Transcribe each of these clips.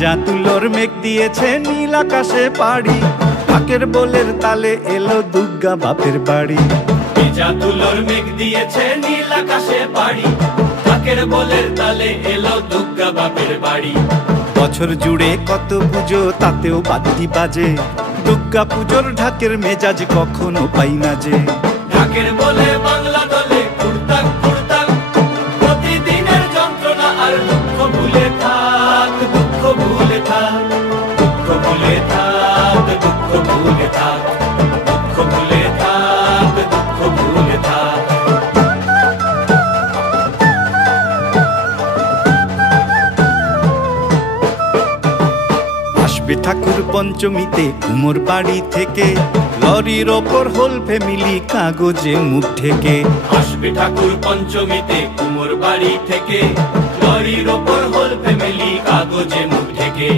ভেজা তুলোর মেঘ দিয়েছে নীল আকাশে পাড়ি, ঢাকের বোলের তালে এলো দুর্গা বাপের বাড়ি। ভেজা তুলোর মেঘ দিয়েছে নীল আকাশে পাড়ি, ঢাকের বোলের তালে এলো দুর্গা বাপের বাড়ি। বছর জুড়ে কত পুজো তাতেও বাদ্যি বাজে, দুর্গা পুজোর ঢাকের মেজাজ কখনো পাই না যে। ঢাকের বলে বাংলা দলে কুড়তাক কুড়তাক, প্রতিদিনের যন্ত্রণা আর দুঃখ ভুলে থাক, দুঃখ ভুলে থাক, দুঃখ ভুলে থাক, দুঃখ ভুলে থাক, দুঃখ ভুলে থাক, দুঃখ ভুলে থাক। আসবে ঠাকুর পঞ্চমীতে কুমোর বাড়ি থেকে, লরির ওপর হোল ফ্যামিলি কাগজে মুখ ঢেকে। আসবে ঠাকুর পঞ্চমীতে কুমোর বাড়ি থেকে, লরির ওপর হোল ফ্যামিলি কাগজে মুখ ঢেকে।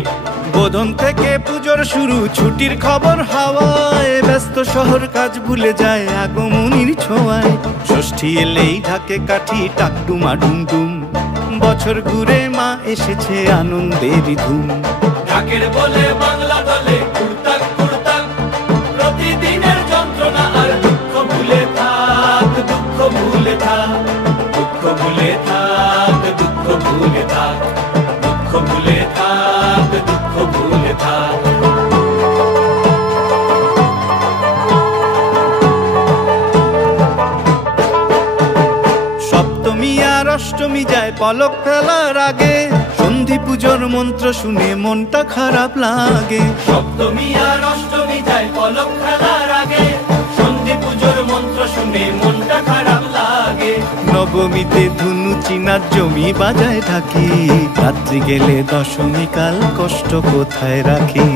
বোধন থেকে পুজোর শুরু, ছুটির খবর হাওয়ায়, ব্যস্ত শহর কাজ ভুলে যায় আগমনীর ছোঁয়ায়। ষষ্ঠী এলেই ঢাকে কাঠি টাকডুমা ডুমডুম, বছর ঘুরে মা এসেছে আনন্দের ধুম। ঢাকের বলে বাংলা দলে কুড়তাক কুড়তাক, প্রতিদিনের যন্ত্রণা আর দুঃখ ভুলে থাক, দুঃখ ভুলে থাক, দুঃখ ভুলে থাক, দুঃখ ভুলে থাক, দুঃখ ভুলে থাক, দুঃখ ভুলে থাক। সপ্তমী আর অষ্টমী যায় পলক ফেলার আগে, সন্ধি পুজোর মন্ত্র শুনে মনটা খারাপ লাগে। সপ্তমী আর অষ্টমী যায় পলক ফেলার আগে, সন্ধি পুজোর মন্ত্র শুনে মনটা খারাপ লাগে। নবমীতে ধুনু চিনার জমি বাজায় থাকি, রাত্রি গেলে দশমী কাল কষ্ট কোথায় রাখি।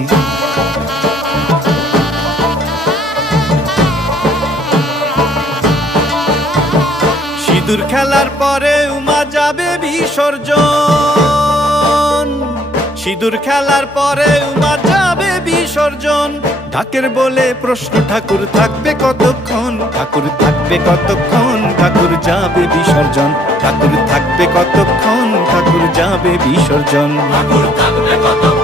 সিঁদুর খেলার পরে উমা যাবে বিসর্জন, সিঁদুর খেলার পরে উমা যাবে বিসর্জন। ঢাকের বলে প্রশ্ন ঠাকুর থাকবে কতক্ষণ, ঠাকুর থাকবে কতক্ষণ, ঠাকুর যাবে বিসর্জন। ঠাকুর থাকবে কতক্ষণ, ঠাকুর যাবে বিসর্জন। ঠাকুর থাকবে কতক্ষণ।